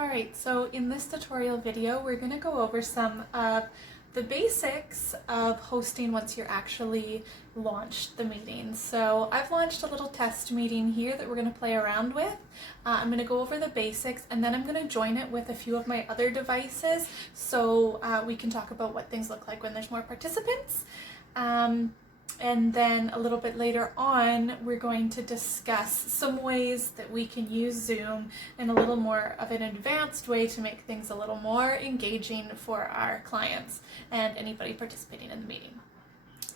Alright, so in this tutorial video, we're going to go over some of the basics of hosting once you're actually launched the meeting. So I've launched a little test meeting here that we're going to play around with. I'm going to go over the basics and then I'm going to join it with a few of my other devices so we can talk about what things look like when there's more participants. And then a little bit later on, we're going to discuss some ways that we can use Zoom in a little more of an advanced way to make things a little more engaging for our clients and anybody participating in the meeting.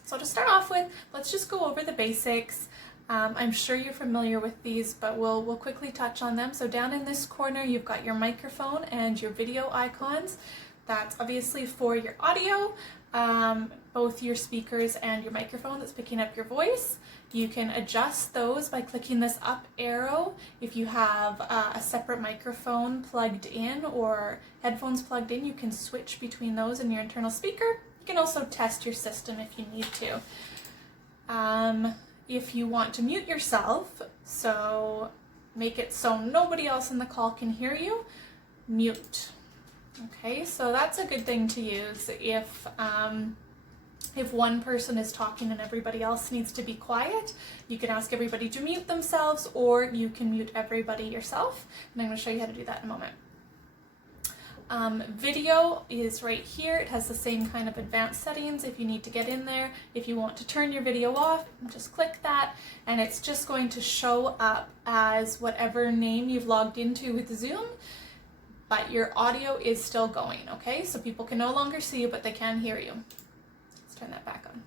So to start off with, let's just go over the basics. I'm sure you're familiar with these, but we'll quickly touch on them. So down in this corner, you've got your microphone and your video icons. That's obviously for your audio, both your speakers and your microphone that's picking up your voice. You can adjust those by clicking this up arrow. If you have a separate microphone plugged in or headphones plugged in, you can switch between those and your internal speaker. You can also test your system if you need to. If you want to mute yourself, so make it so nobody else in the call can hear you, mute. Okay, so that's a good thing to use if one person is talking and everybody else needs to be quiet. You can ask everybody to mute themselves, or you can mute everybody yourself. And I'm going to show you how to do that in a moment. Video is right here. It has the same kind of advanced settings if you need to get in there. If you want to turn your video off, just click that, and it's just going to show up as whatever name you've logged into with Zoom. But your audio is still going, okay? So people can no longer see you, but they can hear you. Let's turn that back on.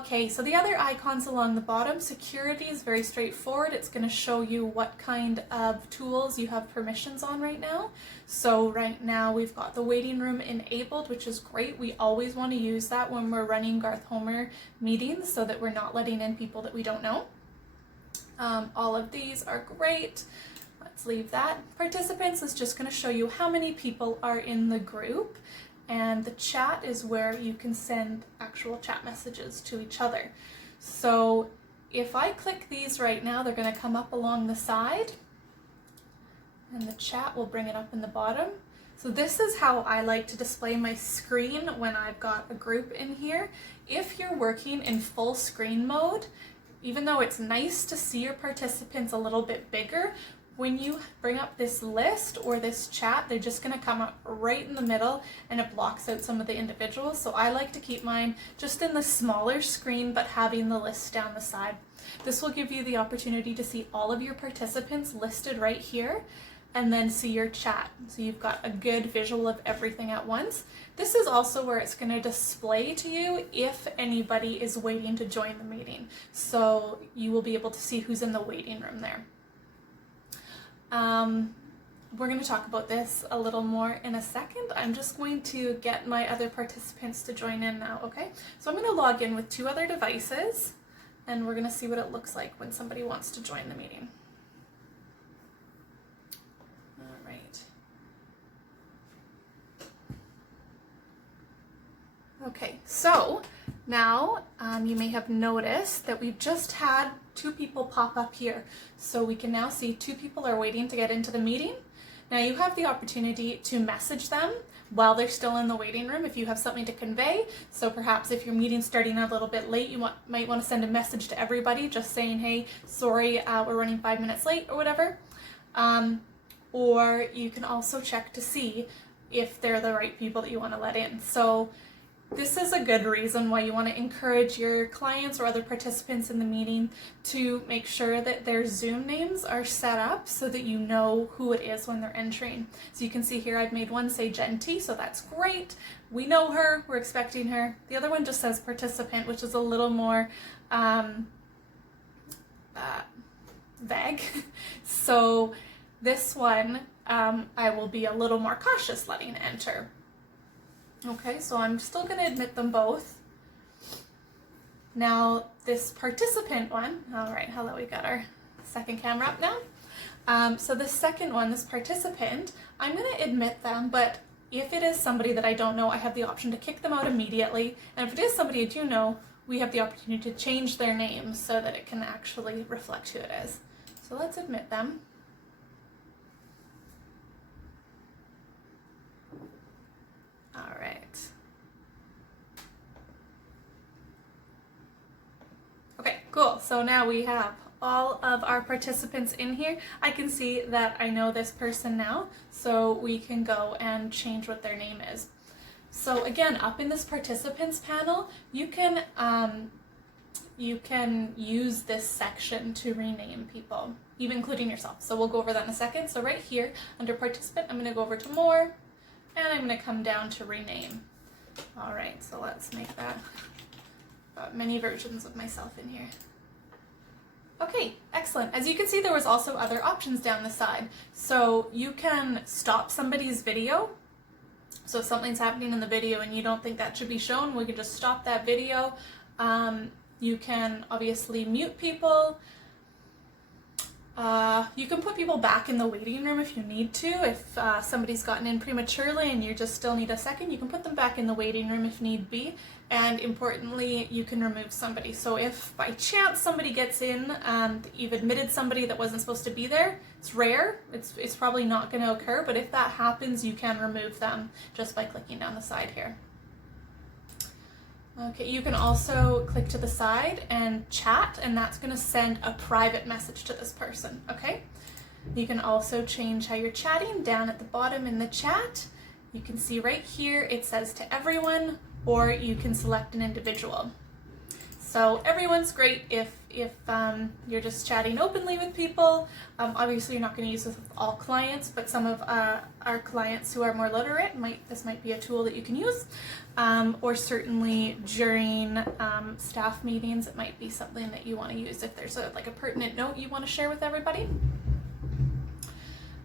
Okay, so the other icons along the bottom, security is very straightforward. It's going to show you what kind of tools you have permissions on right now. So right now we've got the waiting room enabled, which is great. We always want to use that when we're running Garth Homer meetings so that we're not letting in people that we don't know. All of these are great. Let's leave that. Participants is just going to show you how many people are in the group, and the chat is where you can send actual chat messages to each other. So if I click these right now, they're going to come up along the side, and the chat will bring it up in the bottom. So this is how I like to display my screen when I've got a group in here. If you're working in full screen mode, even though it's nice to see your participants a little bit bigger, when you bring up this list or this chat, they're just going to come up right in the middle and it blocks out some of the individuals. So I like to keep mine just in the smaller screen, but having the list down the side. This will give you the opportunity to see all of your participants listed right here and then see your chat. So you've got a good visual of everything at once. This is also where it's going to display to you if anybody is waiting to join the meeting. So you will be able to see who's in the waiting room there. We're going to talk about this a little more in a second. I'm just going to get my other participants to join in now, okay? So I'm going to log in with two other devices, and we're going to see what it looks like when somebody wants to join the meeting. All right. Okay, so now you may have noticed that we've just had two people pop up here. So we can now see two people are waiting to get into the meeting. Now you have the opportunity to message them while they're still in the waiting room if you have something to convey. So perhaps if your meeting's starting a little bit late, you might want to send a message to everybody just saying, hey, sorry, we're running 5 minutes late or whatever. Or you can also check to see if they're the right people that you want to let in. So this is a good reason why you want to encourage your clients or other participants in the meeting to make sure that their Zoom names are set up so that you know who it is when they're entering. So you can see here I've made one say Genty, so that's great. We know her, we're expecting her. The other one just says participant, which is a little more vague. So this one I will be a little more cautious letting enter. Okay, so I'm still going to admit them both. Now, this participant one, all right, hello, we got our second camera up now. So the second one, this participant, I'm going to admit them, but if it is somebody that I don't know, I have the option to kick them out immediately. And if it is somebody I do know, we have the opportunity to change their name so that it can actually reflect who it is. So let's admit them. All right. Okay, cool. So now we have all of our participants in here. I can see that I know this person now, so we can go and change what their name is. So again, up in this participants panel, you can use this section to rename people, even including yourself. So we'll go over that in a second. So right here under participant, I'm going to go over to more, and I'm going to come down to rename. All right, so let's make that. Got many versions of myself in here. Okay, excellent. As you can see, there was also other options down the side. So you can stop somebody's video. So if something's happening in the video and you don't think that should be shown, we can just stop that video. You can obviously mute people. You can put people back in the waiting room if you need to. If somebody's gotten in prematurely and you just still need a second, you can put them back in the waiting room if need be. And importantly, you can remove somebody. So if by chance somebody gets in, you've admitted somebody that wasn't supposed to be there, it's rare, it's probably not going to occur, but if that happens, you can remove them just by clicking down the side here. Okay, you can also click to the side and chat, and that's going to send a private message to this person, okay? You can also change how you're chatting down at the bottom in the chat. You can see right here it says to everyone, or you can select an individual. So everyone's great if you're just chatting openly with people. Obviously you're not going to use this with all clients, but some of our clients who are more literate, this might be a tool that you can use. Or certainly during staff meetings, it might be something that you want to use if there's like a pertinent note you want to share with everybody.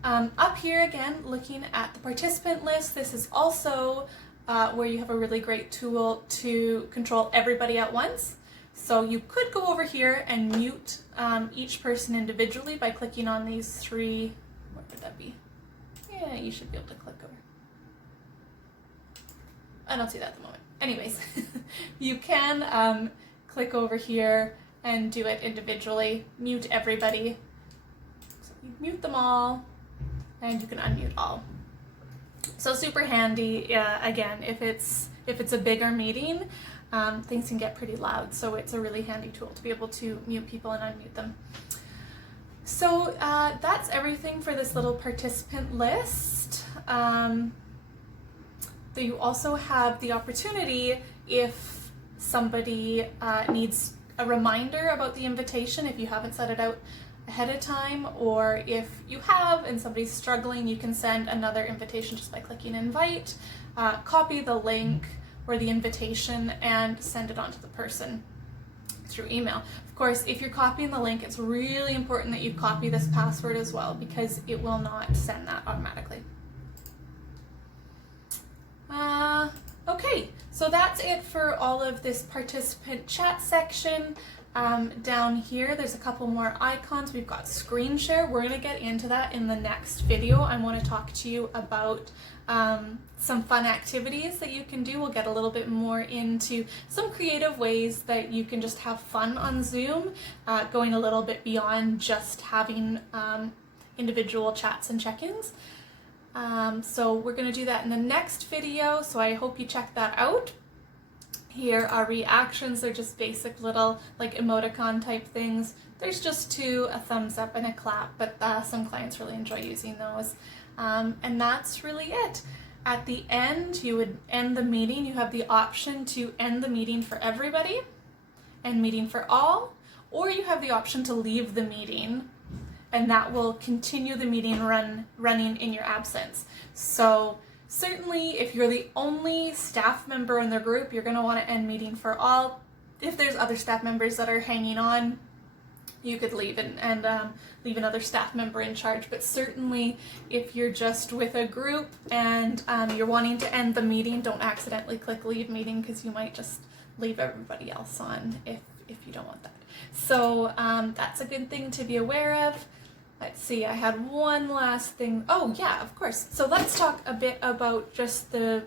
Up here again, looking at the participant list, this is also where you have a really great tool to control everybody at once. So you could go over here and mute each person individually by clicking on these three, what would that be? Yeah, you should be able to click over. I don't see that at the moment. Anyways, you can click over here and do it individually, mute everybody. So you mute them all, and you can unmute all. So super handy, again, if it's a bigger meeting, things can get pretty loud, so it's a really handy tool to be able to mute people and unmute them. So that's everything for this little participant list. You also have the opportunity, if somebody needs a reminder about the invitation, if you haven't set it out ahead of time, or if you have and somebody's struggling, you can send another invitation just by clicking invite, copy the link or the invitation and send it on to the person through email. Of course, if you're copying the link, it's really important that you copy this password as well, because it will not send that automatically. Okay, so that's it for all of this participant chat section. Down here, there's a couple more icons. We've got screen share. We're going to get into that in the next video. I want to talk to you about some fun activities that you can do. We'll get a little bit more into some creative ways that you can just have fun on Zoom, going a little bit beyond just having individual chats and check-ins. So we're going to do that in the next video, so I hope you check that out. Here are reactions. They're just basic little like emoticon type things. There's just two, a thumbs up and a clap, but some clients really enjoy using those. And that's really it. At the end, you would end the meeting. You have the option to end the meeting for everybody, end meeting for all, or you have the option to leave the meeting, and that will continue the meeting running in your absence. So certainly, if you're the only staff member in the group, you're going to want to end meeting for all. If there's other staff members that are hanging on, you could leave and leave another staff member in charge. But certainly, if you're just with a group and you're wanting to end the meeting, don't accidentally click leave meeting, because you might just leave everybody else on if you don't want that. So that's a good thing to be aware of. Let's see, I had one last thing. Oh yeah, of course. So let's talk a bit about just the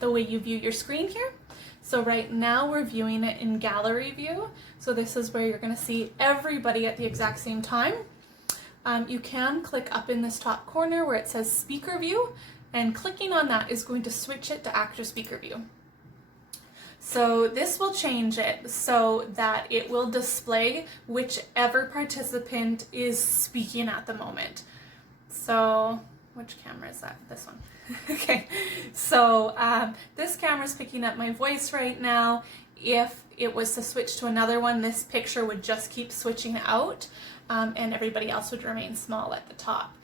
way you view your screen here. So right now we're viewing it in gallery view. So this is where you're going to see everybody at the exact same time. You can click up in this top corner where it says speaker view, and clicking on that is going to switch it to actor speaker view. So this will change it so that it will display whichever participant is speaking at the moment. So which camera is that? This one. Okay, so this camera is picking up my voice right now. If it was to switch to another one, this picture would just keep switching out, and everybody else would remain small at the top.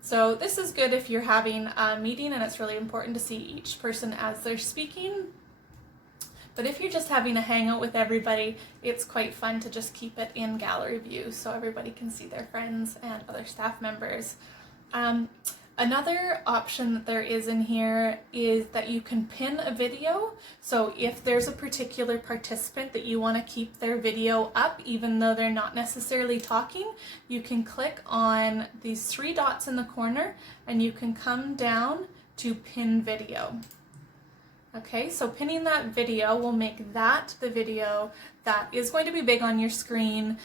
So this is good if you're having a meeting and it's really important to see each person as they're speaking. But if you're just having a hangout with everybody, it's quite fun to just keep it in gallery view so everybody can see their friends and other staff members. Another option that there is in here is that you can pin a video. So if there's a particular participant that you want to keep their video up, even though they're not necessarily talking, you can click on these 3 dots in the corner and you can come down to pin video. Okay, so pinning that video will make that the video that is going to be big on your screen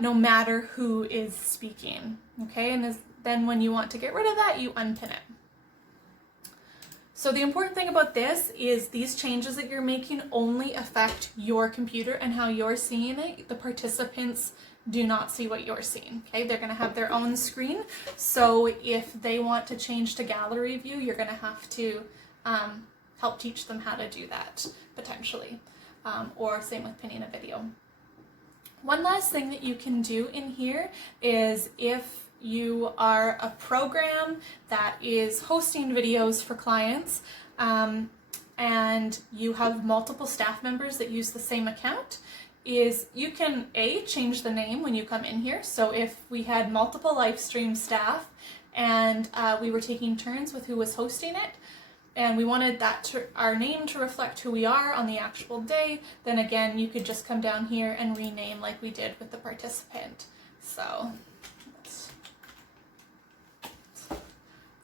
no matter who is speaking. Okay, and then when you want to get rid of that, you unpin it. So the important thing about this is these changes that you're making only affect your computer and how you're seeing it. The participants do not see what you're seeing. Okay, they're going to have their own screen. So if they want to change to gallery view, you're going to have to help teach them how to do that potentially, or same with pinning a video. One last thing that you can do in here is if you are a program that is hosting videos for clients and you have multiple staff members that use the same account, is you can change the name when you come in here. So if we had multiple live stream staff and we were taking turns with who was hosting it, and we wanted that our name to reflect who we are on the actual day, then again, you could just come down here and rename like we did with the participant. So,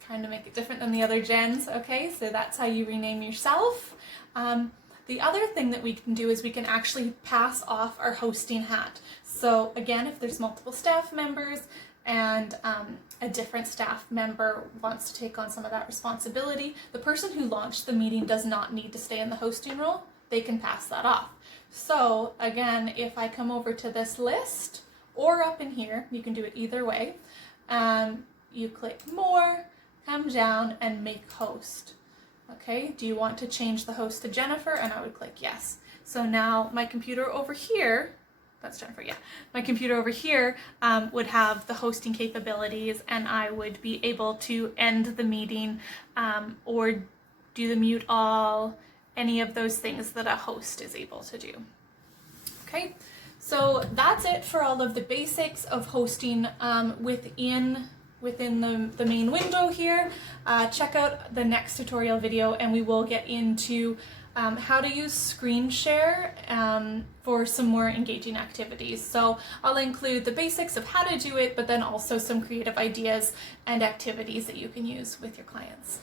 trying to make it different than the other gens, okay? So that's how you rename yourself. The other thing that we can do is we can actually pass off our hosting hat. So again, if there's multiple staff members, and a different staff member wants to take on some of that responsibility, the person who launched the meeting does not need to stay in the hosting role. They can pass that off. So again, if I come over to this list or up in here, you can do it either way. You click more, come down and make host. Okay, do you want to change the host to Jennifer? And I would click yes. So now my computer over here, that's Jennifer, yeah. My computer over here would have the hosting capabilities, and I would be able to end the meeting or do the mute all, any of those things that a host is able to do. Okay, so that's it for all of the basics of hosting within the main window here. Check out the next tutorial video and we will get into how to use screen share for some more engaging activities. So I'll include the basics of how to do it, but then also some creative ideas and activities that you can use with your clients.